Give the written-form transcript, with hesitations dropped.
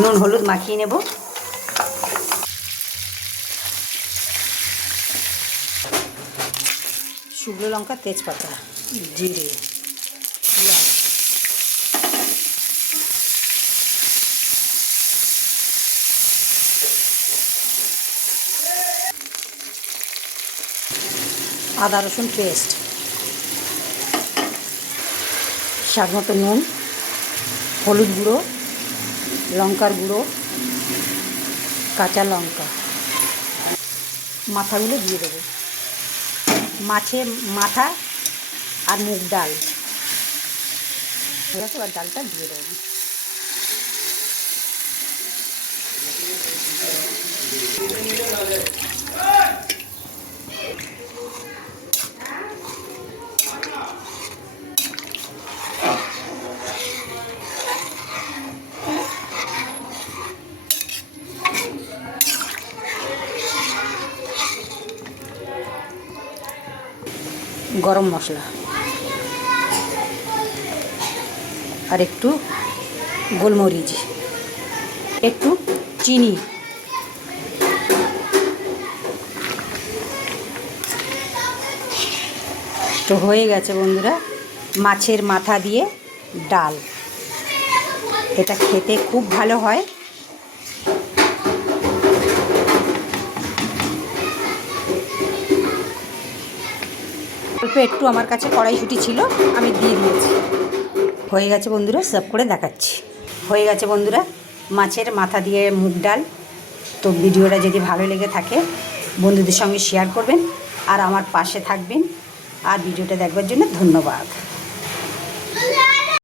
নুন হলুদ মাখিয়ে নেব। শুকনো লঙ্কা, তেজপাতা, জিরে, পেঁয়াজ, আদা রসুন পেস্ট, স্বাদ মতো নুন, হলুদ গুঁড়ো, লঙ্কার গুঁড়ো, কাঁচা লঙ্কা, মাথাগুলো দিয়ে দেবো। মাছের মাথা আর মুগ ডাল, এবার ডালটা দিয়ে দেবো। গরম মশলা আর একটু গোলমরিচ, একটু চিনি, তো হয়ে গেছে বন্ধুরা মাছের মাথা দিয়ে ডাল। এটা খেতে খুব ভালো হয়। অল্প একটু আমার কাছে কড়াইশুঁটি ছিল, আমি দিয়ে দিয়েছি। হয়ে গেছে বন্ধুরা, সার্ভ করে দেখাচ্ছি। হয়ে গেছে বন্ধুরা মাছের মাথা দিয়ে মুগ ডাল। তো ভিডিওটা যদি ভালো লেগে থাকে বন্ধুদের সঙ্গে শেয়ার করবেন আর আমার পাশে থাকবেন। আর ভিডিওটা দেখবার জন্য ধন্যবাদ।